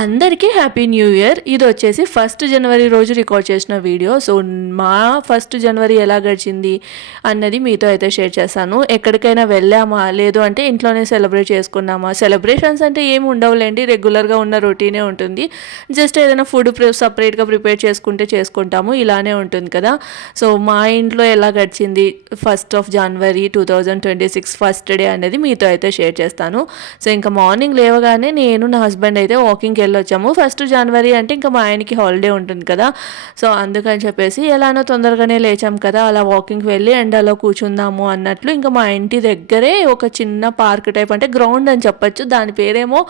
అందరికీ happy new year ఇది వచ్చేసి ఫస్ట్ జనవరి రోజు రికార్డ్ చేసిన వీడియో సో మా ఫస్ట్ జనవరి ఎలా గడిచింది అన్నది మీతో అయితే షేర్ చేస్తాను ఎక్కడికైనా వెళ్ళామా? లేదు అంటే ఇంట్లోనే సెలబ్రేట్ చేసుకున్నామా? సెలబ్రేషన్స్ అంటే ఏమి ఉండవులేండి. రెగ్యులర్గా ఉన్న రొటీనే ఉంటుంది. జస్ట్ ఏదైనా ఫుడ్ సపరేట్గా ప్రిపేర్ చేసుకుంటే చేసుకుంటాము. ఇలానే ఉంటుంది కదా. సో మా ఇంట్లో ఎలా గడిచింది first of January two thousand twenty six first day అనేది మీతో అయితే షేర్ చేస్తాను. సో ఇంకా మార్నింగ్ లేవగానే నేను నా హస్బెండ్ అయితే వాకింగ్కి వెళ్ళొచ్చాము. ఫస్ట్ జనవరి అంటే ఇంకా మా ఆయనకి హాలిడే ఉంటుంది కదా. సో అందుకని చెప్పేసి ఎలానో తొందరగానే లేచాం కదా. అలా వాకింగ్కి వెళ్ళి ఎండలో కూర్చుందాము అన్నట్లు ఇంకా మా ఇంటి దగ్గరే ఒక చిన్న పార్క్ టైప్ అంటే గ్రౌండ్ అని చెప్పొచ్చు. దాని పేరేమో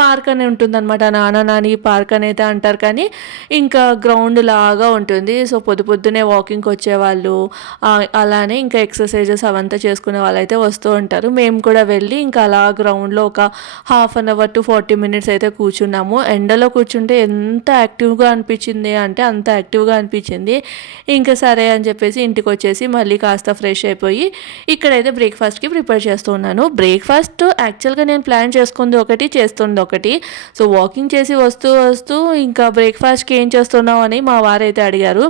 పార్క్ అని ఉంటుందన్నమాట. నాన్న నాని పార్క్ అని అయితే అంటారు కానీ ఇంకా గ్రౌండ్ లాగా ఉంటుంది. సో పొద్దు పొద్దునే వాకింగ్కి వచ్చేవాళ్ళు. అలానే ఇంకా ఎక్సర్సైజెస్ అవంతా చేసుకునే వాళ్ళు అయితే వస్తూ ఉంటారు. మేము కూడా వెళ్ళి ఇంకా అలా గ్రౌండ్లో ఒక half an hour to forty minutes అయితే కూర్చున్నాము. ఎండలో కూర్చుంటే ఎంత యాక్టివ్గా అనిపించింది అంటే అంత యాక్టివ్గా అనిపించింది. ఇంకా సరే అని చెప్పేసి ఇంటికి వచ్చేసి మళ్ళీ కాస్త ఫ్రెష్ అయిపోయి ఇక్కడైతే బ్రేక్ఫాస్ట్కి ప్రిపేర్ చేస్తున్నాను బ్రేక్ఫాస్ట్ యాక్చువల్గా నేను ప్లాన్ చేసుకుంది ఒకటి చేస్తుంది ఒకటి. సో వాకింగ్ చేసి వస్తూ వస్తూ ఇంకా బ్రేక్ఫాస్ట్కి ఏం చేస్తున్నావు అని మా వారైతే అడిగారు.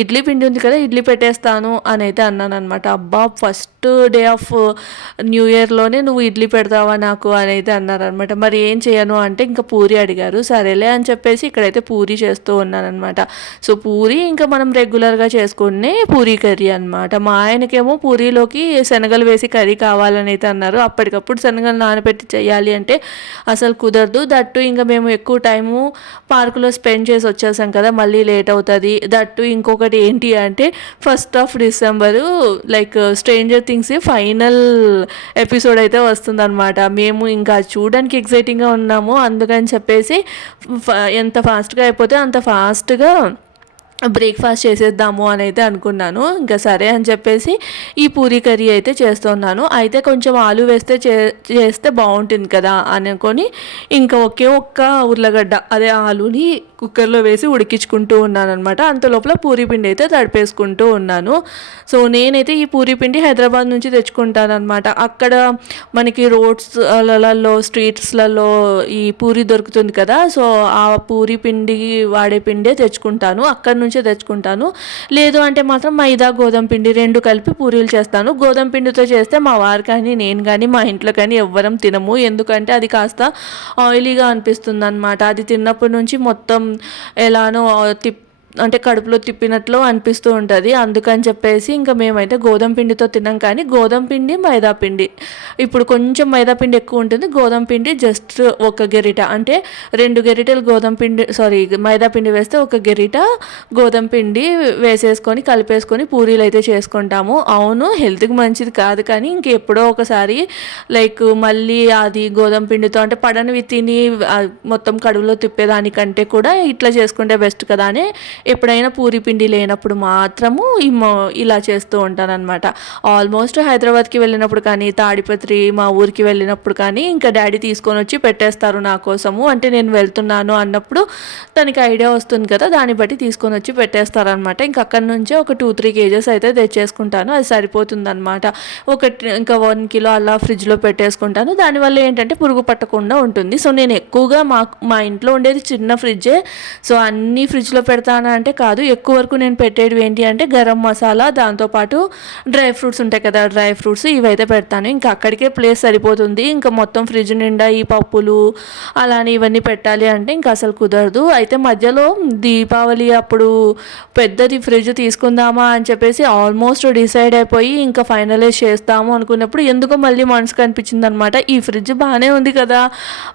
ఇడ్లీ పిండి ఉంది కదా ఇడ్లీ పెట్టేస్తాను అని అయితే అన్నాను అనమాట అబ్బా ఫస్ట్ డే ఆఫ్ న్యూ ఇయర్లోనే నువ్వు ఇడ్లీ పెడతావా నాకు అని అయితే అన్నారనమాట మరి ఏం చేయను అంటే ఇంకా పూరి అడిగారు సరేలే అని చెప్పేసి ఇక్కడైతే పూరి చేస్తూ ఉన్నానమాట సో పూరి ఇంకా మనం రెగ్యులర్గా చేసుకునే పూరి కర్రీ అనమాట మా ఆయనకేమో పూరీలోకి శనగలు వేసి కర్రీ కావాలని అయితే అన్నారు. అప్పటికప్పుడు శనగలు నానబెట్టి చేయాలి అంటే అసలు కుదరదు. దట్టు ఇంకా మేము ఎక్కువ టైము పార్కులో స్పెండ్ చేసి వచ్చేసాం కదా మళ్ళీ లేట్ అవుతుంది. దట్టు ఇంకొకటి ఏంటి అంటే first of December like stranger things final episode అయితే వస్తుందన్నమాట. మేము ఇంకా చూడడానికి ఎగ్జైటింగ్గా ఉన్నాము. అందుకని చెప్పి చెప్పేసి ఫ- ఎంత ఫాస్ట్గా అయిపోతే అంత ఫాస్ట్గా బ్రేక్ఫాస్ట్ చేసేద్దాము అని అయితే అనుకున్నాను. ఇంకా సరే అని చెప్పేసి ఈ పూరీ కర్రీ అయితే చేస్తున్నాను. అయితే కొంచెం ఆలు వేస్తే చే చేస్తే బాగుంటుంది కదా అనుకొని ఇంకా ఒకే ఒక్క ఉర్లగడ్డ అదే ఆలుని కుక్కర్లో వేసి ఉడికించుకుంటూ ఉన్నాను అనమాట అంత లోపల పూరీ పిండి అయితే తడిపేసుకుంటూ ఉన్నాను. సో నేనైతే ఈ పూరి పిండి హైదరాబాద్ నుంచి తెచ్చుకుంటాను అనమాట అక్కడ మనకి రోడ్స్లలో స్ట్రీట్స్లలో ఈ పూరి దొరుకుతుంది కదా. సో ఆ పూరి పిండి వాడే పిండే తెచ్చుకుంటాను. అక్కడ నుంచే తెచ్చుకుంటాను. లేదు అంటే మాత్రం మైదా గోధుమ పిండి రెండు కలిపి పూరీలు చేస్తాను. గోధుమ పిండితో చేస్తే మా వారు కానీ నేను కానీ మా ఇంట్లో కానీ ఎవ్వరం తినము. ఎందుకంటే అది కాస్త ఆయిలీగా అనిపిస్తుంది అనమాట అది తిన్నప్పటి నుంచి మొత్తం ఎలానో తిప్ అంటే కడుపులో తిప్పినట్లు అనిపిస్తూ ఉంటుంది. అందుకని చెప్పేసి ఇంకా మేమైతే గోధుమ పిండితో తిన్నాం. కానీ గోధుమ పిండి మైదా పిండి. ఇప్పుడు కొంచెం మైదా పిండి ఎక్కువ ఉంటుంది. గోధుమ పిండి జస్ట్ ఒక గెరిట. అంటే రెండు గెరిటలు గోధుమ పిండి సారీ మైదా పిండి వేస్తే ఒక గెరిట గోధుమ పిండి వేసేసుకొని కలిపేసుకొని పూరీలు అయితే చేసుకుంటాము. అవును హెల్త్కి మంచిది కాదు. కానీ ఇంకెప్పుడో ఒకసారి లైక్ మళ్ళీ అది గోధుమ పిండితో అంటే పడనివి తిని మొత్తం కడుపులో తిప్పేదానికంటే కూడా ఇట్లా చేసుకుంటే బెస్ట్ కదా అని ఎప్పుడైనా పూరి పిండి లేనప్పుడు మాత్రము ఇలా చేస్తూ ఉంటానన్నమాట. ఆల్మోస్ట్ హైదరాబాద్కి వెళ్ళినప్పుడు కానీ తాడిపత్రి మా ఊరికి వెళ్ళినప్పుడు కానీ ఇంకా డాడీ తీసుకొని వచ్చి పెట్టేస్తారు నా కోసము. అంటే నేను వెళ్తున్నాను అన్నప్పుడు తనకి ఐడియా వస్తుంది కదా దాన్ని బట్టి తీసుకొని వచ్చి పెట్టేస్తారనమాట ఇంకా అక్కడి నుంచే ఒక టూ త్రీ కేజెస్ అయితే తెచ్చేసుకుంటాను. అది సరిపోతుందనమాట ఒక ఇంకా వన్ కిలో అలా ఫ్రిడ్జ్లో పెట్టేసుకుంటాను. దానివల్ల ఏంటంటే పురుగు పట్టకుండా ఉంటుంది. సో నేను ఎక్కువగా మా మా ఇంట్లో ఉండేది చిన్న ఫ్రిడ్జే. సో అన్నీ ఫ్రిడ్జ్లో పెడతాను అంటే కాదు ఎక్కువ వరకు నేను పెట్టేది ఏంటి అంటే గరం మసాలా దాంతోపాటు డ్రై ఫ్రూట్స్ ఉంటాయి కదా డ్రై ఫ్రూట్స్ ఇవైతే పెడతాను. ఇంకా అక్కడికే ప్లేస్ సరిపోతుంది. ఇంకా మొత్తం ఫ్రిడ్జ్ నిండా ఈ పప్పులు అలానే ఇవన్నీ పెట్టాలి అంటే ఇంకా అసలు కుదరదు. అయితే మధ్యలో దీపావళి అప్పుడు పెద్దది ఫ్రిడ్జ్ తీసుకుందామా అని చెప్పేసి ఆల్మోస్ట్ డిసైడ్ అయిపోయి ఇంకా ఫైనలైజ్ చేస్తాము అనుకున్నప్పుడు ఎందుకో మళ్ళీ మనసుకు అనిపించింది అనమాట ఈ ఫ్రిడ్జ్ బాగానే ఉంది కదా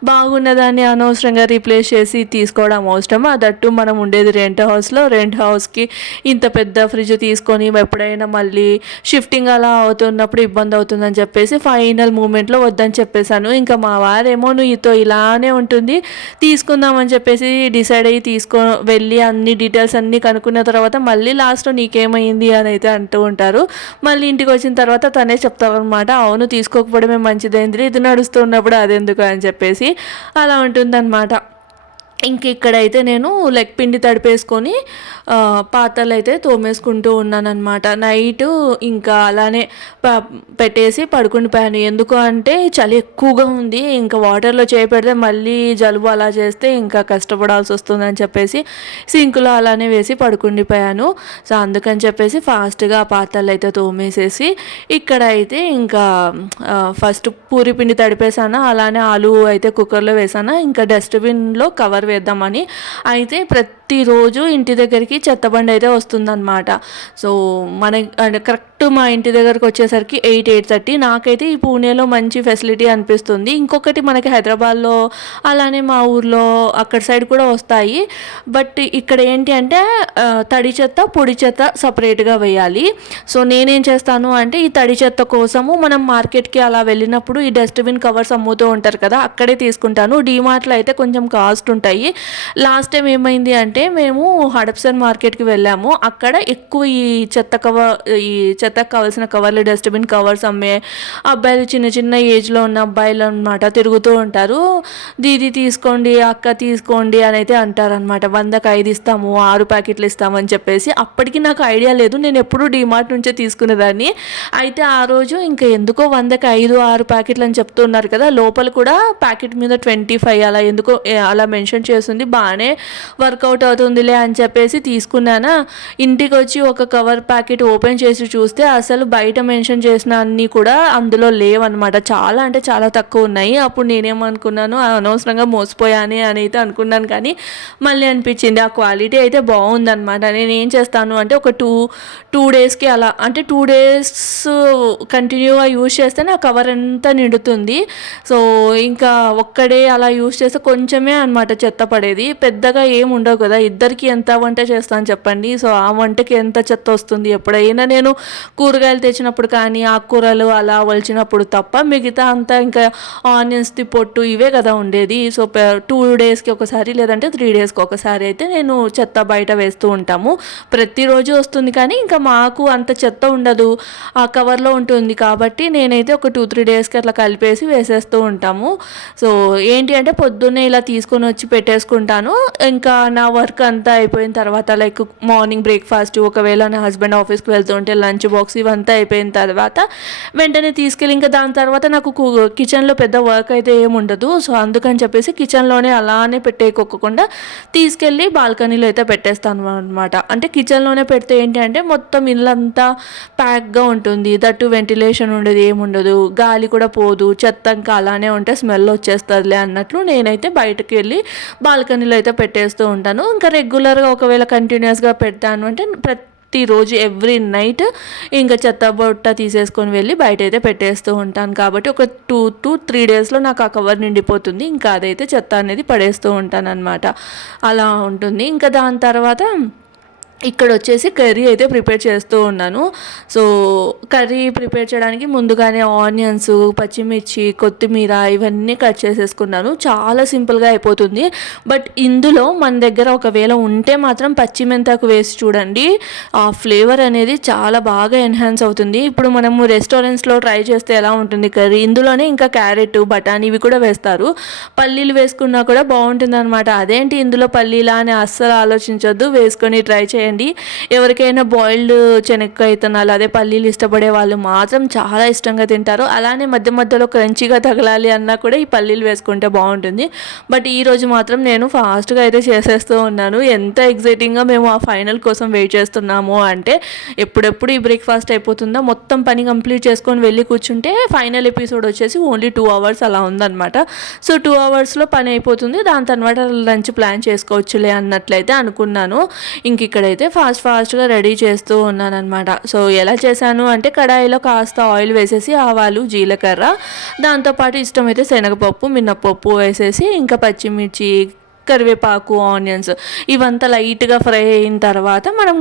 బాగున్నదాన్ని అనవసరంగా రీప్లేస్ చేసి తీసుకోవడం అవసరం అదట్టు మనం ఉండేది రెంట్ హౌస్ హౌస్లో రెంట్ హౌస్కి ఇంత పెద్ద ఫ్రిడ్జ్ తీసుకొని ఎప్పుడైనా మళ్ళీ షిఫ్టింగ్ అలా అవుతున్నప్పుడు ఇబ్బంది అవుతుందని చెప్పేసి ఫైనల్ మూమెంట్లో వద్దని చెప్పేశాను. ఇంకా మా వారేమో నువ్వుతో ఇలానే ఉంటుంది తీసుకుందామని చెప్పేసి డిసైడ్ అయ్యి తీసుకో వెళ్ళి అన్ని డీటెయిల్స్ అన్నీ కనుక్కున్న తర్వాత మళ్ళీ లాస్ట్లో నీకేమైంది అని అయితే అంటూ ఉంటారు. మళ్ళీ ఇంటికి వచ్చిన తర్వాత తనే చెప్తారనమాట అవును తీసుకోకపోవడమే మంచిదైంది ఇది నడుస్తున్నప్పుడు అదెందుకు అని చెప్పేసి అలా ఉంటుందన్నమాట. ఇంక ఇక్కడైతే నేను లెగ్ పిండి తడిపేసుకొని పాత్రలు అయితే తోమేసుకుంటూ ఉన్నానమాట నైట్ ఇంకా అలానే పెట్టేసి పడుకుండిపోయాను ఎందుకు అంటే చలి ఎక్కువగా ఉంది. ఇంకా వాటర్లో చేపెడితే మళ్ళీ జలుబు అలా చేస్తే ఇంకా కష్టపడాల్సి వస్తుందని చెప్పేసి సింకులో అలానే వేసి పడుకుండిపోయాను సో అందుకని చెప్పేసి ఫాస్ట్గా ఆ పాత్రలు అయితే తోమేసేసి ఇక్కడ అయితే ఇంకా ఫస్ట్ పూరి పిండి తడిపేసాను అలానే ఆలు అయితే కుక్కర్లో వేసాను ఇంకా డస్ట్బిన్లో కవర్ వేద్దామని. అయితే ప్రతి ప్రతిరోజు ఇంటి దగ్గరికి చెత్తబండి అయితే వస్తుందన్నమాట. సో మన కరెక్ట్ మా ఇంటి దగ్గరకు వచ్చేసరికి ఎయిట్ ఎయిట్ థర్టీ. నాకైతే ఈ పూణేలో మంచి ఫెసిలిటీ అనిపిస్తుంది. ఇంకొకటి మనకి హైదరాబాద్లో అలానే మా ఊర్లో అక్కడ సైడ్ కూడా వస్తాయి. బట్ ఇక్కడ ఏంటి అంటే తడి చెత్త పొడి చెత్త సపరేట్గా వేయాలి. సో నేనేం చేస్తాను అంటే ఈ తడి చెత్త కోసము మనం మార్కెట్కి అలా వెళ్ళినప్పుడు ఈ డస్ట్బిన్ కవర్స్ అమ్ముతూ ఉంటారు కదా అక్కడే తీసుకుంటాను. డీమార్ట్లో అయితే కొంచెం కాస్ట్ ఉంటాయి. లాస్ట్ టైం ఏమైంది అంటే మేము హడప్సన్ మార్కెట్కి వెళ్ళాము. అక్కడ ఎక్కువ ఈ చెత్త కవర్ ఈ చెత్తకు కావాల్సిన కవర్లు డస్ట్బిన్ కవర్స్ అమ్మే అబ్బాయిలు చిన్న చిన్న ఏజ్లో ఉన్న అబ్బాయిలు అనమాట తిరుగుతూ ఉంటారు. దీది తీసుకోండి అక్క తీసుకోండి అని అయితే అంటారనమాట వందకు ఐదు ఇస్తాము ఆరు ప్యాకెట్లు ఇస్తామని చెప్పేసి. అప్పటికి నాకు ఐడియా లేదు. నేను ఎప్పుడూ డిమార్ట్ నుంచే తీసుకునేదాన్ని. అయితే ఆ రోజు ఇంకా ఎందుకో వందకి ఐదు ఆరు ప్యాకెట్లు అని చెప్తున్నారు కదా లోపల కూడా ప్యాకెట్ మీద ట్వంటీ ఫైవ్ అలా ఎందుకో అలా మెన్షన్ చేస్తుంది. బాగానే వర్కౌట్ అవుతుందిలే అని చెప్పేసి తీసుకున్నానా? ఇంటికి వచ్చి ఒక కవర్ ప్యాకెట్ ఓపెన్ చేసి చూస్తే అసలు బయట మెన్షన్ చేసిన అన్నీ కూడా అందులో లేవన్నమాట. చాలా అంటే చాలా తక్కువ ఉన్నాయి. అప్పుడు నేనేమనుకున్నాను అనవసరంగా మోసపోయానే అని అయితే అనుకున్నాను కానీ మళ్ళీ అనిపించింది ఆ క్వాలిటీ అయితే బాగుందనమాట నేను ఏం చేస్తాను అంటే ఒక టూ టూ డేస్కి అలా అంటే టూ డేస్ కంటిన్యూగా యూజ్ చేస్తే నా కవర్ అంతా నిండుతుంది. సో ఇంకా ఒక్కడే అలా యూజ్ చేస్తే కొంచెమే అనమాట చెత్త పడేది. పెద్దగా ఏం ఉండవు కదా. ఇద్దరికి ఎంత వంట చేస్తాను చెప్పండి. సో ఆ వంటకి ఎంత చెత్త వస్తుంది? ఎప్పుడైనా నేను కూరగాయలు తెచ్చినప్పుడు కానీ ఆకుకూరలు అలా వలిచినప్పుడు తప్ప మిగతా అంతా ఇంకా ఆనియన్స్ది పొట్టు ఇవే కదా ఉండేది. సో టూ డేస్కి ఒకసారి లేదంటే త్రీ డేస్కి ఒకసారి అయితే నేను చెత్త బయట వేస్తూ ఉంటాము. ప్రతిరోజు వస్తుంది కానీ ఇంకా మాకు అంత చెత్త ఉండదు. ఆ కవర్లో ఉంటుంది కాబట్టి నేనైతే ఒక టూ త్రీ డేస్కి అట్లా కలిపేసి వేసేస్తూ ఉంటాము. సో ఏంటి అంటే పొద్దున్నే ఇలా తీసుకొని వచ్చి పెట్టేసుకుంటాను. ఇంకా నా వర్క్ అంతా అయిపోయిన తర్వాత లైక్ మార్నింగ్ బ్రేక్ఫాస్ట్ ఒకవేళ నా హస్బెండ్ ఆఫీస్కి వెళ్తుంటే లంచ్ బాక్స్ ఇవంతా అయిపోయిన తర్వాత వెంటనే తీసుకెళ్ళి ఇంకా దాని తర్వాత నాకు కిచెన్లో పెద్ద వర్క్ అయితే ఏముండదు సో అందుకని చెప్పేసి కిచెన్లోనే అలానే పెట్టేయకోకుండా తీసుకెళ్ళి బాల్కనీలో అయితే పెట్టేస్తాను అనమాట అంటే కిచెన్లోనే పెడితే ఏంటి అంటే మొత్తం ఇల్లంతా ప్యాక్గా ఉంటుంది. దట్టు వెంటిలేషన్ ఉండదు ఏముండదు గాలి కూడా పోదు. చెత్త ఇంకా అలానే ఉంటే స్మెల్ వచ్చేస్తుందిలే అన్నట్లు నేనైతే బయటకు వెళ్ళి బాల్కనీలో అయితే పెట్టేస్తూ ఉంటాను. ఇంకా రెగ్యులర్గా ఒకవేళ కంటిన్యూస్గా పెడతాను అంటే ప్రతిరోజు ఎవ్రీ నైట్ ఇంకా చెత్త బొట్ట తీసేసుకొని వెళ్ళి బయట అయితే పెట్టేస్తూ ఉంటాను. కాబట్టి ఒక టూ టు త్రీ డేస్లో నాకు ఆ కవర్ నిండిపోతుంది. ఇంకా అదైతే చెత్త అనేది పడేస్తూ ఉంటాను అనమాట అలా ఉంటుంది. ఇంకా దాని తర్వాత ఇక్కడ వచ్చేసి కర్రీ అయితే ప్రిపేర్ చేస్తూ ఉన్నాను. సో కర్రీ ప్రిపేర్ చేయడానికి ముందుగానే ఆనియన్స్ పచ్చిమిర్చి కొత్తిమీర ఇవన్నీ కట్ చేసేసుకున్నాను. చాలా సింపుల్గా అయిపోతుంది. బట్ ఇందులో మన దగ్గర ఒకవేళ ఉంటే మాత్రం పచ్చిమెంతాకు వేసి చూడండి. ఆ ఫ్లేవర్ అనేది చాలా బాగా ఎన్హాన్స్ అవుతుంది. ఇప్పుడు మనము రెస్టారెంట్స్లో ట్రై చేస్తే ఎలా ఉంటుంది కర్రీ? ఇందులోనే ఇంకా క్యారెట్ బఠానీ ఇవి కూడా వేస్తారు. పల్లీలు వేసుకున్నా కూడా బాగుంటుంది అనమాట అదేంటి ఇందులో పల్లీలా అని అస్సలు ఆలోచించొద్దు. వేసుకొని ట్రై చేయండి. చేయండి ఎవరికైనా బాయిల్డ్ శనక్కాయ విత్తనాలు అదే పల్లీలు ఇష్టపడే వాళ్ళు మాత్రం చాలా ఇష్టంగా తింటారు. అలానే మధ్య మధ్యలో క్రంచిగా తగలాలి అన్నా కూడా ఈ పల్లీలు వేసుకుంటే బాగుంటుంది. బట్ ఈరోజు మాత్రం నేను ఫాస్ట్గా అయితే చేసేస్తూ ఉన్నాను. ఎంత ఎగ్జైటింగ్గా మేము ఆ ఫైనల్ కోసం వెయిట్ చేస్తున్నాము అంటే ఎప్పుడెప్పుడు ఈ బ్రేక్ఫాస్ట్ అయిపోతుందో మొత్తం పని కంప్లీట్ చేసుకొని వెళ్ళి కూర్చుంటే ఫైనల్ ఎపిసోడ్ వచ్చేసి ఓన్లీ టూ అవర్స్ అలా ఉందన్నమాట. సో టూ అవర్స్లో పని అయిపోతుంది. దాని తర్వాత లంచ్ ప్లాన్ చేసుకోవచ్చులే అన్నట్లయితే అనుకున్నాను. ఇంక ఇక్కడైతే అయితే ఫాస్ట్ ఫాస్ట్గా రెడీ చేస్తూ ఉన్నానమాట సో ఎలా చేశాను అంటే కడాయిలో కాస్త ఆయిల్ వేసేసి ఆవాలు జీలకర్ర దాంతోపాటు ఇష్టమైతే శనగపప్పు మినప్పప్పు వేసేసి ఇంకా పచ్చిమిర్చి కరివేపాకు ఆనియన్స్ ఇవంతా లైట్గా ఫ్రై అయిన తర్వాత మనం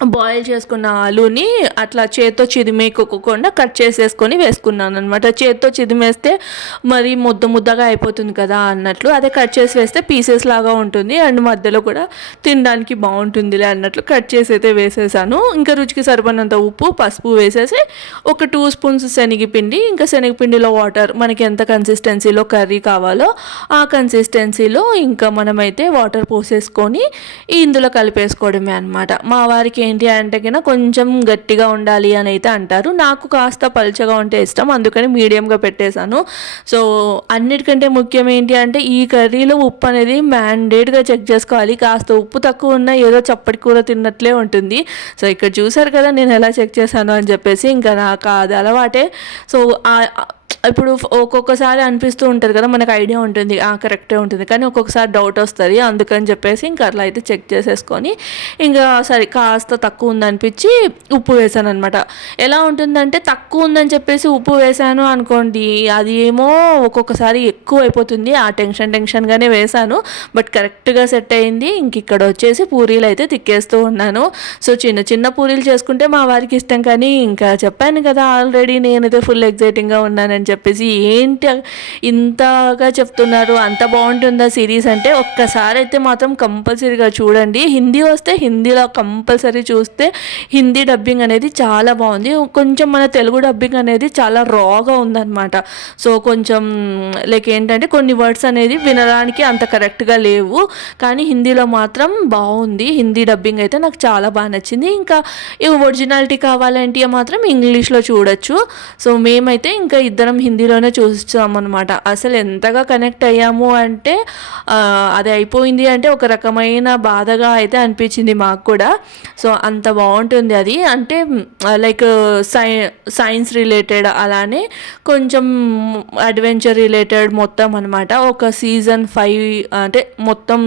బాయిల్ చేసుకున్న ఆలుని అట్లా చేత్తో చిదిమేకోకుండా కట్ చేసేసుకొని వేసుకున్నాను అనమాట చేత్తో చిదిమేస్తే మరి ముద్ద ముద్దగా అయిపోతుంది కదా అన్నట్లు. అదే కట్ చేసి వేస్తే పీసెస్ లాగా ఉంటుంది. అండ్ మధ్యలో కూడా తినడానికి బాగుంటుందిలే అన్నట్లు కట్ చేసి అయితే వేసేసాను. ఇంకా రుచికి సరిపడినంత ఉప్పు పసుపు వేసేసి ఒక టూ స్పూన్స్ శనగపిండి ఇంకా శనగపిండిలో వాటర్ మనకి ఎంత కన్సిస్టెన్సీలో కర్రీ కావాలో ఆ కన్సిస్టెన్సీలో ఇంకా మనమైతే వాటర్ పోసేసుకొని ఇందులో కలిపేసుకోవడమే అనమాట మా వారికి ఏంటి అంటే కన్నా కొంచెం గట్టిగా ఉండాలి అని అయితే అంటారు. నాకు కాస్త పలుచగా ఉంటే ఇష్టం. అందుకని మీడియంగా పెట్టేశాను. సో అన్నిటికంటే ముఖ్యం ఏంటి అంటే ఈ కర్రీలో ఉప్పు అనేది మ్యాండేట్గా చెక్ చేసుకోవాలి. కాస్త ఉప్పు తక్కువ ఉన్నా ఏదో చప్పటి కూర తిన్నట్లే ఉంటుంది. సో ఇక్కడ చూసారు కదా నేను ఎలా చెక్ చేశాను అని చెప్పేసి ఇంకా నాకు అది అలవాటే. సో ఇప్పుడు ఒక్కొక్కసారి అనిపిస్తూ ఉంటుంది కదా మనకు ఐడియా ఉంటుంది కరెక్టే ఉంటుంది. కానీ ఒక్కొక్కసారి డౌట్ వస్తుంది అందుకని చెప్పేసి ఇంకా అట్లా అయితే చెక్ చేసేసుకొని ఇంకా సరే కాస్త తక్కువ ఉందనిపించి ఉప్పు వేసాను అనమాట ఎలా ఉంటుందంటే తక్కువ ఉందని చెప్పేసి ఉప్పు వేసాను అనుకోండి అది ఏమో ఒక్కొక్కసారి ఎక్కువ అయిపోతుంది ఆ టెన్షన్ టెన్షన్గానే వేసాను బట్ కరెక్ట్గా సెట్ అయింది ఇంక ఇక్కడ వచ్చేసి పూరీలు అయితే తిక్కేస్తూ ఉన్నాను. సో చిన్న చిన్న పూరీలు చేసుకుంటే మా వారికి ఇష్టం కానీ ఇంకా చెప్పాను కదా ఆల్రెడీ నేనైతే ఫుల్ ఎగ్జైటింగ్గా ఉన్నానని అని చెప్పేసి ఏంటి ఇంతగా చెప్తున్నారు అంత బాగుంటుందా సిరీస్ అంటే ఒక్కసారి అయితే మాత్రం కంపల్సరీగా చూడండి. హిందీ వస్తే హిందీలో కంపల్సరీ చూస్తే హిందీ డబ్బింగ్ అనేది చాలా బాగుంది. కొంచెం మన తెలుగు డబ్బింగ్ అనేది చాలా రాగా ఉందన్నమాట. సో కొంచెం లైక్ ఏంటంటే కొన్ని వర్డ్స్ అనేది వినడానికి అంత కరెక్ట్గా లేవు. కానీ హిందీలో మాత్రం బాగుంది. హిందీ డబ్బింగ్ అయితే నాకు చాలా బాగా నచ్చింది. ఇంకా ఒరిజినాలిటీ కావాలంటే మాత్రం ఇంగ్లీష్లో చూడొచ్చు. సో మేమైతే ఇంకా ఇద్దరం మనం హిందీలోనే చూస్తామన్నమాట. అసలు ఎంతగా కనెక్ట్ అయ్యాము అంటే అది అయిపోయింది అంటే ఒక రకమైన బాధగా అయితే అనిపించింది మాకు కూడా. సో అంత బాగుంటుంది అది. అంటే లైక్ సై సైన్స్ రిలేటెడ్ అలానే కొంచెం అడ్వెంచర్ రిలేటెడ్ మొత్తం అనమాట ఒక సీజన్ ఫైవ్ అంటే మొత్తం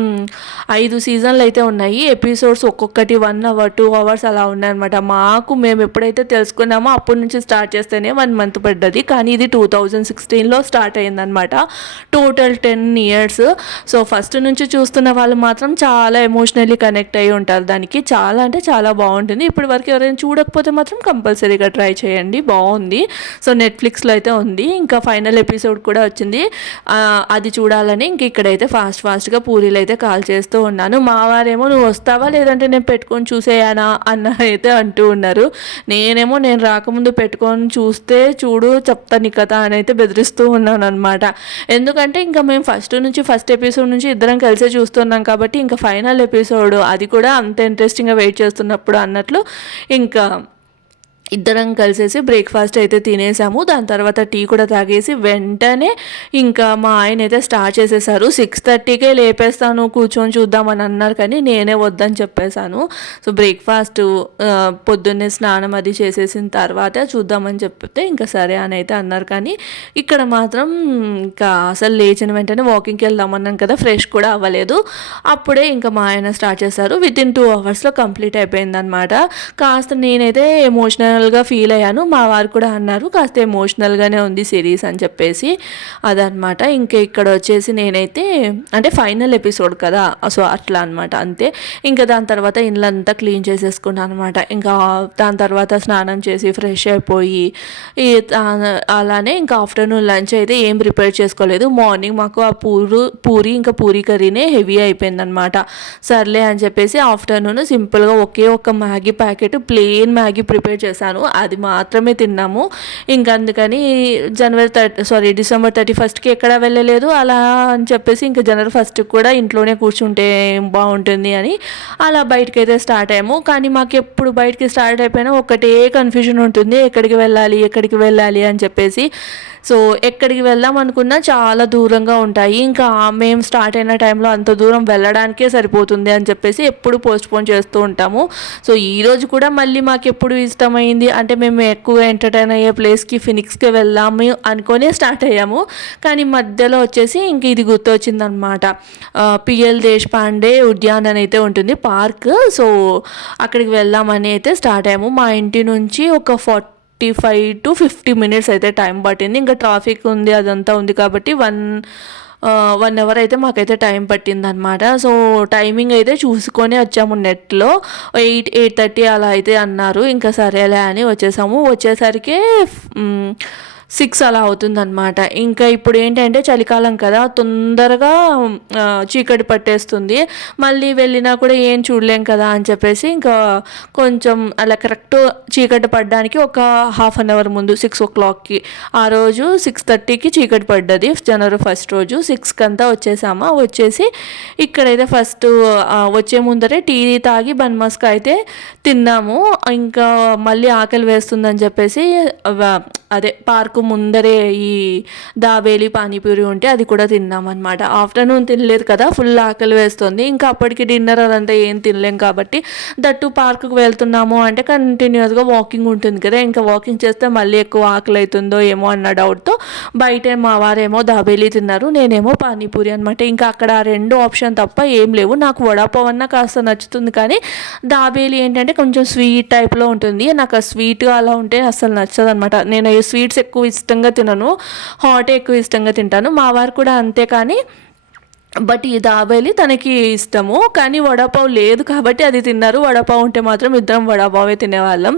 ఐదు సీజన్లు అయితే ఉన్నాయి. ఎపిసోడ్స్ ఒక్కొక్కటి వన్ అవర్ టూ అవర్స్ అలా ఉన్నాయన్నమాట మాకు మేము ఎప్పుడైతే తెలుసుకున్నామో అప్పటి నుంచి స్టార్ట్ చేస్తేనే వన్ మంత్ పడ్డది. కానీ ఇది టూ థౌజండ్ సిక్స్టీన్లో స్టార్ట్ అయిందనమాట total ten years so first నుంచి చూస్తున్న వాళ్ళు మాత్రం చాలా ఎమోషనల్లీ కనెక్ట్ అయ్యి ఉంటారు. దానికి చాలా అంటే చాలా బాగుంటుంది. ఇప్పటి వరకు ఎవరైనా చూడకపోతే మాత్రం కంపల్సరీగా ట్రై చేయండి. బాగుంది. సో నెట్ఫ్లిక్స్లో అయితే ఉంది. ఇంకా ఫైనల్ ఎపిసోడ్ కూడా వచ్చింది. అది చూడాలని ఇంక ఇక్కడైతే ఫాస్ట్ ఫాస్ట్గా పూరీలు అయితే కాల్ చేస్తూ ఉన్నాను. మా వారేమో నువ్వు వస్తావా? లేదంటే నేను పెట్టుకొని చూసేయానా? అన్న అయితే అంటూ ఉన్నారు. నేనేమో నేను రాకముందు పెట్టుకొని చూస్తే చూడు చెప్తాను నీ కదా అని అయితే బెదిరిస్తూ ఉన్నాను అనమాట ఎందుకంటే ఇంకా మేము ఫస్ట్ నుంచి ఫస్ట్ ఎపిసోడ్ నుంచి ఇద్దరం కలిసే చూస్తున్నాం కాబట్టి ఇంకా ఫైనల్ ఎపిసోడ్ అది కూడా అంత ఇంట్రెస్టింగ్గా వెయిట్ చేస్తున్నప్పుడు అన్నట్లు ఇంకా ఇద్దరం కలిసేసి బ్రేక్ఫాస్ట్ అయితే తినేసాము. దాని తర్వాత టీ కూడా తాగేసి వెంటనే ఇంకా మా ఆయన అయితే స్టార్ట్ చేసేసారు. సిక్స్ థర్టీకే లేపేస్తాను కూర్చొని చూద్దామని అన్నారు కానీ నేనే వద్దని చెప్పేశాను. సో బ్రేక్ఫాస్ట్ పొద్దున్నే స్నానం అది చేసేసిన తర్వాత చూద్దామని చెప్తే ఇంకా సరే అని అయితే అన్నారు. కానీ ఇక్కడ మాత్రం ఇంకా అసలు లేచిన వెంటనే వాకింగ్కి వెళ్దామన్నాను కదా ఫ్రెష్ కూడా అవ్వలేదు. అప్పుడే ఇంకా మా ఆయన స్టార్ట్ చేశారు. విత్ ఇన్ టూ అవర్స్లో కంప్లీట్ అయిపోయిందనమాట కాస్త నేనైతే ఎమోషనల్ ఎమోషనల్గా ఫీల్ అయ్యాను. మా వారు కూడా అన్నారు కాస్త ఎమోషనల్గానే ఉంది సిరీస్ అని చెప్పేసి అదనమాట ఇంకా ఇక్కడ వచ్చేసి నేనైతే అంటే ఫైనల్ ఎపిసోడ్ కదా సో అట్లా అనమాట అంతే. ఇంకా దాని తర్వాత ఇళ్ళంతా క్లీన్ చేసేసుకున్నాను అనమాట ఇంకా దాని తర్వాత స్నానం చేసి ఫ్రెష్ అయిపోయి అలానే ఇంకా ఆఫ్టర్నూన్ లంచ్ అయితే ఏం ప్రిపేర్ చేసుకోలేదు. మార్నింగ్ మాకు ఆ పూరు పూరి ఇంకా పూరి కర్రీనే హెవీ అయిపోయిందనమాట సర్లే అని చెప్పేసి ఆఫ్టర్నూన్ సింపుల్గా ఒకే ఒక Maggi packet plain Maggi prepare చేశాను. తిన్నాను అది మాత్రమే తిన్నాము. ఇంకా అందుకని January thirty sorry December thirty ఫస్ట్కి ఎక్కడ వెళ్ళలేదు. అలా అని చెప్పేసి ఇంకా జనవరి ఫస్ట్కి కూడా ఇంట్లోనే కూర్చుంటే బాగుంటుంది అని అలా బయటకి అయితే స్టార్ట్ అయ్యాము. కానీ మాకు ఎప్పుడు బయటికి స్టార్ట్ అయిపోయినా ఒకటే కన్ఫ్యూజన్ ఉంటుంది. ఎక్కడికి వెళ్ళాలి ఎక్కడికి వెళ్ళాలి అని చెప్పేసి. సో ఎక్కడికి వెళ్దాం అనుకున్నా చాలా దూరంగా ఉంటాయి. ఇంకా మేము స్టార్ట్ అయిన టైంలో అంత దూరం వెళ్ళడానికే సరిపోతుంది అని చెప్పేసి ఎప్పుడు పోస్ట్పోన్ చేస్తూ ఉంటాము. సో ఈరోజు కూడా మళ్ళీ మాకు ఎప్పుడు ఇష్టమైంది అంటే మేము ఎక్కువగా ఎంటర్టైన్ అయ్యే ప్లేస్కి ఫినిక్స్కి వెళ్దాము అనుకొని స్టార్ట్ అయ్యాము. కానీ మధ్యలో వచ్చేసి ఇంక ఇది గుర్తొచ్చిందనమాట పిఎల్ దేశపాండే ఉద్యాన్ అని అయితే ఉంటుంది పార్క్ సో అక్కడికి వెళ్దామని అయితే స్టార్ట్ అయ్యాము. మా ఇంటి నుంచి ఒక forty forty five to fifty minutes అయితే టైం పట్టింది. ఇంకా ట్రాఫిక్ ఉంది అదంతా ఉంది కాబట్టి వన్ వన్ అవర్ అయితే మాకైతే టైం పట్టింది అనమాట సో టైమింగ్ అయితే చూసుకొని వచ్చాము నెట్లో ఎయిట్ ఎయిట్ థర్టీ అలా అయితే అన్నారు. ఇంకా సరేలే అని వచ్చేసాము. వచ్చేసరికి సిక్స్ అలా అవుతుందన్నమాట. ఇంకా ఇప్పుడు ఏంటంటే చలికాలం కదా తొందరగా చీకటి పట్టేస్తుంది. మళ్ళీ వెళ్ళినా కూడా ఏం చూడలేం కదా అని చెప్పేసి ఇంకా కొంచెం అలా కరెక్ట్ చీకటి పడడానికి ఒక హాఫ్ అన్ అవర్ ముందు సిక్స్ ఓ క్లాక్కి ఆ రోజు సిక్స్ థర్టీకి చీకటి పడ్డది. జనవరి ఫస్ట్ రోజు సిక్స్కి అంతా వచ్చేసామా? వచ్చేసి ఇక్కడైతే ఫస్ట్ వచ్చే ముందరే టీ తాగి బన్మస్క్ అయితే తిన్నాము. ఇంకా మళ్ళీ ఆకలి వేస్తుందని చెప్పేసి అదే పార్కు ముందరే ఈ దాబేలి పానీపూరి ఉంటే అది కూడా తిన్నాం అనమాట ఆఫ్టర్నూన్ తినలేదు కదా ఫుల్ ఆకలి వేస్తుంది. ఇంకా అప్పటికి డిన్నర్ అదంతా ఏం తినలేం కాబట్టి దట్టు పార్కుకు వెళ్తున్నాము అంటే కంటిన్యూస్గా వాకింగ్ ఉంటుంది కదా. ఇంకా వాకింగ్ చేస్తే మళ్ళీ ఎక్కువ ఆకలి అవుతుందో ఏమో అన్న డౌట్తో బయట మా వారేమో దాబేలి తిన్నారు నేనేమో పానీపూరి అనమాట ఇంకా అక్కడ ఆ రెండు ఆప్షన్ తప్ప ఏం లేవు. నాకు వడాపావ్ అన్న కాస్త నచ్చుతుంది కానీ దాబేలి ఏంటంటే కొంచెం స్వీట్ టైప్లో ఉంటుంది. నాకు ఆ స్వీట్గా అలా ఉంటే అసలు నచ్చదనమాట నేను స్వీట్స్ ఎక్కువ ఇష్టంగా తినను హాట్ ఎక్కువ ఇష్టంగా తింటాను. మా వారు కూడా అంతే కానీ బట్ ఈ దాబేలి తనకి ఇష్టము కానీ వడాపావ్ లేదు కాబట్టి అది తిన్నారు. వడాపావ్ ఉంటే మాత్రం ఇద్దరం వడాపావే తినేవాళ్ళం.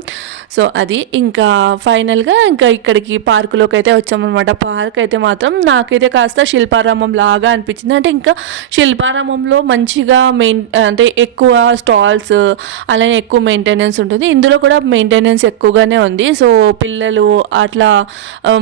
సో అది ఇంకా ఫైనల్గా ఇంకా ఇక్కడికి పార్కులోకి అయితే వచ్చామన్నమాట. పార్క్ అయితే మాత్రం నాకైతే కాస్త శిల్పారామం లాగా అనిపించింది. అంటే ఇంకా శిల్పారామంలో మంచిగా మెయిన్ అంటే ఎక్కువ స్టాల్స్ అలానే ఎక్కువ మెయింటెనెన్స్ ఉంటుంది. ఇందులో కూడా మెయింటెనెన్స్ ఎక్కువగానే ఉంది. సో పిల్లలు అట్లా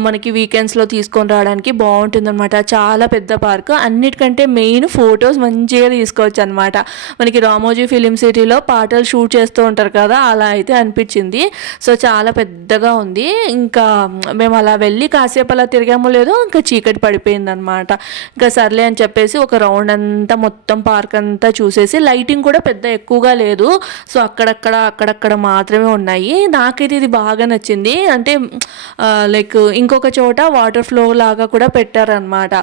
మనకి వీకెండ్స్లో తీసుకొని రావడానికి బాగుంటుంది అనమాట చాలా పెద్ద పార్క్. అన్నిటికంటే మెయిన్ ఫొటోస్ మంచిగా తీసుకోవచ్చు అనమాట మనకి రామోజీ ఫిలిం సిటీలో పాటలు షూట్ చేస్తూ ఉంటారు కదా అలా అయితే అనిపించింది. సో చాలా పెద్దగా ఉంది. ఇంకా మేము అలా వెళ్ళి కాసేపు అలా తిరిగామో లేదో ఇంకా చీకటి పడిపోయింది అనమాట ఇంకా సర్లే అని చెప్పేసి ఒక రౌండ్ అంతా మొత్తం పార్క్ అంతా చూసేసి లైటింగ్ కూడా పెద్ద ఎక్కువగా లేదు. సో అక్కడక్కడ అక్కడక్కడ మాత్రమే ఉన్నాయి. నాకైతే ఇది బాగా నచ్చింది. అంటే లైక్ ఇంకొక చోట వాటర్ ఫ్లో లాగా కూడా పెట్టారనమాట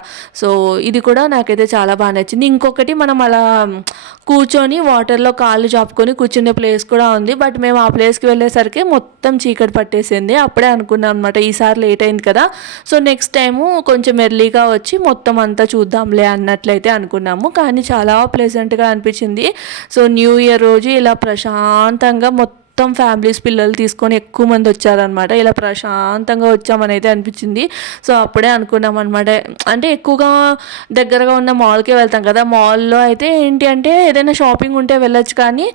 సో ఇది కూడా నాకైతే చాలా బాగా నచ్చింది. ఇంకొకటి మనం అలా కూర్చొని వాటర్లో కాళ్ళు చాపుకొని కూర్చునే ప్లేస్ కూడా ఉంది. బట్ మేము ఆ ప్లేస్కి వెళ్ళేసరికి మొత్తం చీకటి పట్టేసింది. అప్పుడే అనుకున్నాం అనమాట ఈసారి లేట్ అయింది కదా. సో నెక్స్ట్ టైము కొంచెం ఎర్లీగా వచ్చి మొత్తం అంతా చూద్దాంలే అన్నట్లయితే అనుకున్నాము. కానీ చాలా ప్లెజెంట్గా అనిపించింది. సో న్యూ ఇయర్ రోజు ఇలా ప్రశాంతంగా మొత్తం మొత్తం ఫ్యామిలీస్ పిల్లలు తీసుకొని ఎక్కువ మంది వచ్చారనమాట ఇలా ప్రశాంతంగా వచ్చామని అయితే అనిపించింది. సో అప్పుడే అనుకున్నాం అనమాట అంటే ఎక్కువగా దగ్గరగా ఉన్న మాల్కే వెళ్తాం కదా. మాల్లో అయితే ఏంటి అంటే ఏదైనా షాపింగ్ ఉంటే వెళ్ళొచ్చు కానీ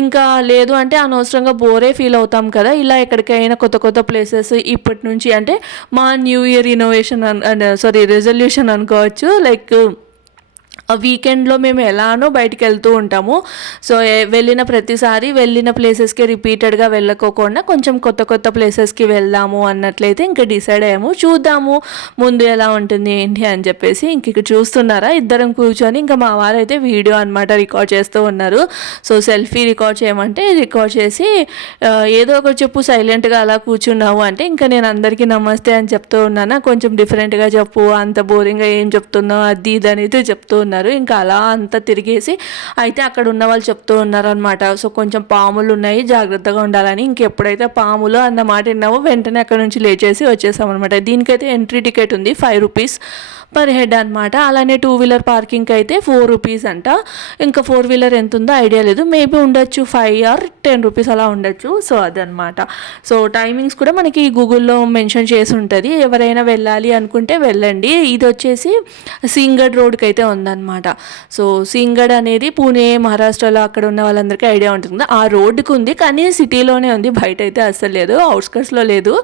ఇంకా లేదు అంటే అనవసరంగా బోరే ఫీల్ అవుతాం కదా. ఇలా ఎక్కడికైనా కొత్త కొత్త ప్లేసెస్ ఇప్పటి నుంచి అంటే మా new year innovation sorry resolution అనుకోవచ్చు. లైక్ వీకెండ్లో మేము ఎలానో బయటికి వెళ్తూ ఉంటాము. సో వెళ్ళిన ప్రతిసారి వెళ్ళిన ప్లేసెస్కి రిపీటెడ్గా వెళ్ళకోకుండా కొంచెం కొత్త కొత్త ప్లేసెస్కి వెళ్దాము అన్నట్లయితే ఇంకా డిసైడ్ అయ్యాము. చూద్దాము ముందు ఎలా ఉంటుంది ఏంటి అని చెప్పేసి ఇంక ఇక్కడ చూస్తున్నారా. ఇద్దరం కూర్చొని ఇంకా మా వారైతే వీడియో అనమాట రికార్డ్ చేస్తూ ఉన్నారు. సో సెల్ఫీ రికార్డ్ చేయమంటే రికార్డ్ చేసి ఏదో ఒక చెప్పు సైలెంట్గా అలా కూర్చున్నావు అంటే ఇంకా నేను అందరికీ నమస్తే అని చెప్తూ ఉన్నాను. కొంచెం డిఫరెంట్గా చెప్పు అంత బోరింగ్గా ఏం చెప్తున్నావు అది ఇది అనేది చెప్తూ ఉన్నారు. ఇంకా అలా అంతా తిరిగేసి అయితే అక్కడ ఉన్న వాళ్ళు చెప్తూ ఉన్నారు అనమాట సో కొంచెం పాములు ఉన్నాయి జాగ్రత్తగా ఉండాలని. ఇంకెప్పుడైతే పాములు అన్న మాట విన్నామో వెంటనే అక్కడ నుంచి లేచేసి వచ్చేసాం అనమాట దీనికైతే ఎంట్రీ టికెట్ ఉంది ఫైవ్ రూపీస్. పర్ హెడ్ అనమాట అలానే టూ వీలర్ పార్కింగ్కి అయితే ఫోర్ రూపీస్ అంట. ఇంకా ఫోర్ వీలర్ ఎంత ఉందో ఐడియా లేదు. మేబీ ఉండొచ్చు ఫైవ్ ఆర్ టెన్ రూపీస్ అలా ఉండొచ్చు. సో అదనమాట సో టైమింగ్స్ కూడా మనకి గూగుల్లో మెన్షన్ చేసి ఉంటుంది. ఎవరైనా వెళ్ళాలి అనుకుంటే వెళ్ళండి. ఇది వచ్చేసి సింగడ్ రోడ్కి అయితే ఉందన్నమాట. సో సింగడ్ అనేది పూణే మహారాష్ట్రలో అక్కడ ఉన్న వాళ్ళందరికీ ఐడియా ఉంటుంది. ఆ రోడ్డుకు ఉంది. కానీ సిటీలోనే ఉంది. బయట అయితే అస్సలు లేదు. అవుట్స్కట్స్లో లేదు.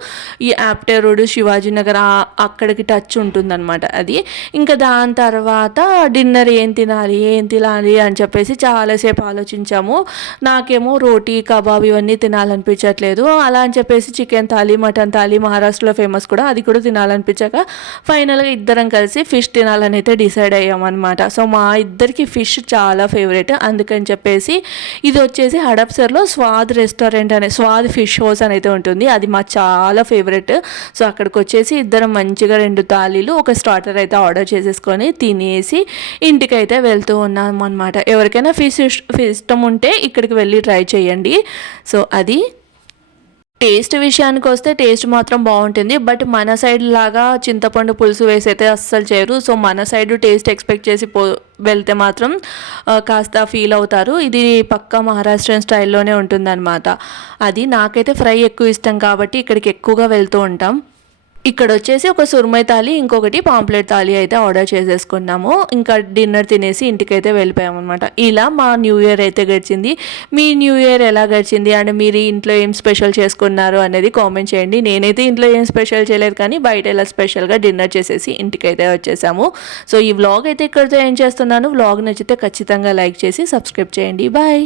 ఈ యాప్టే రోడ్ శివాజీ నగర్ అక్కడికి టచ్ ఉంటుందన్నమాట. అది ఇంకా దాని తర్వాత డిన్నర్ ఏం తినాలి ఏం తినాలి అని చెప్పేసి చాలాసేపు ఆలోచించాము. నాకేమో రోటీ కబాబ్ ఇవన్నీ తినాలనిపించట్లేదు. అలా అని చెప్పేసి చికెన్ థాలీ మటన్ థాలీ మహారాష్ట్రలో ఫేమస్ కూడా అది కూడా తినాలనిపించాక ఫైనల్గా ఇద్దరం కలిసి ఫిష్ తినాలని అయితే డిసైడ్ అయ్యామన్నమాట. సో మా ఇద్దరికి ఫిష్ చాలా ఫేవరెట్. అందుకని చెప్పేసి ఇది వచ్చేసి హడప్సర్లో స్వాద్ రెస్టారెంట్ అనే స్వాద్ ఫిష్ హౌస్ అని అయితే ఉంటుంది. అది మా చాలా ఫేవరెట్. సో అక్కడికి వచ్చేసి ఇద్దరం మంచిగా రెండు థాలీలు ఒక స్టార్టర్ అయితే ఆర్డర్ చేసేసుకొని తినేసి ఇంటికి అయితే వెళ్తూ ఉన్నాం అనమాట ఎవరికైనా ఫిష్ ఇష్టం ఉంటే ఇక్కడికి వెళ్ళి ట్రై చేయండి. సో అది టేస్ట్ విషయానికి వస్తే టేస్ట్ మాత్రం బాగుంటుంది. బట్ మన సైడ్ లాగా చింతపండు పులుసు వేసి అయితే అస్సలు చేయరు. సో మన సైడ్ టేస్ట్ ఎక్స్పెక్ట్ చేసి పో వెళ్తే మాత్రం కాస్త ఫీల్ అవుతారు. ఇది పక్కా మహారాష్ట్రన్ స్టైల్లోనే ఉంటుందన్నమాట. అది నాకైతే ఫ్రై ఎక్కువ ఇష్టం కాబట్టి ఇక్కడికి ఎక్కువగా వెళ్తూ ఉంటాం. ఇక్కడ వచ్చేసి ఒక సుర్మై తాలి ఇంకొకటి పాంప్లెట్ తాలి అయితే ఆర్డర్ చేసేసుకున్నాము. ఇంకా డిన్నర్ తినేసి ఇంటికైతే వెళ్ళిపోయాము అనమాట ఇలా మా న్యూ ఇయర్ అయితే గడిచింది. మీ న్యూ ఇయర్ ఎలా గడిచింది? అండ్ మీరు ఇంట్లో ఏం స్పెషల్ చేసుకున్నారు అనేది కామెంట్ చేయండి. నేనైతే ఇంట్లో ఏం స్పెషల్ చేయలేదు కానీ బయట ఇలా స్పెషల్గా డిన్నర్ చేసేసి ఇంటికైతే వచ్చేసాము. సో ఈ వ్లాగ్ అయితే ఇక్కడితో ఏం చేస్తున్నాను. వ్లాగ్ నచ్చితే ఖచ్చితంగా లైక్ చేసి సబ్స్క్రైబ్ చేయండి. బాయ్!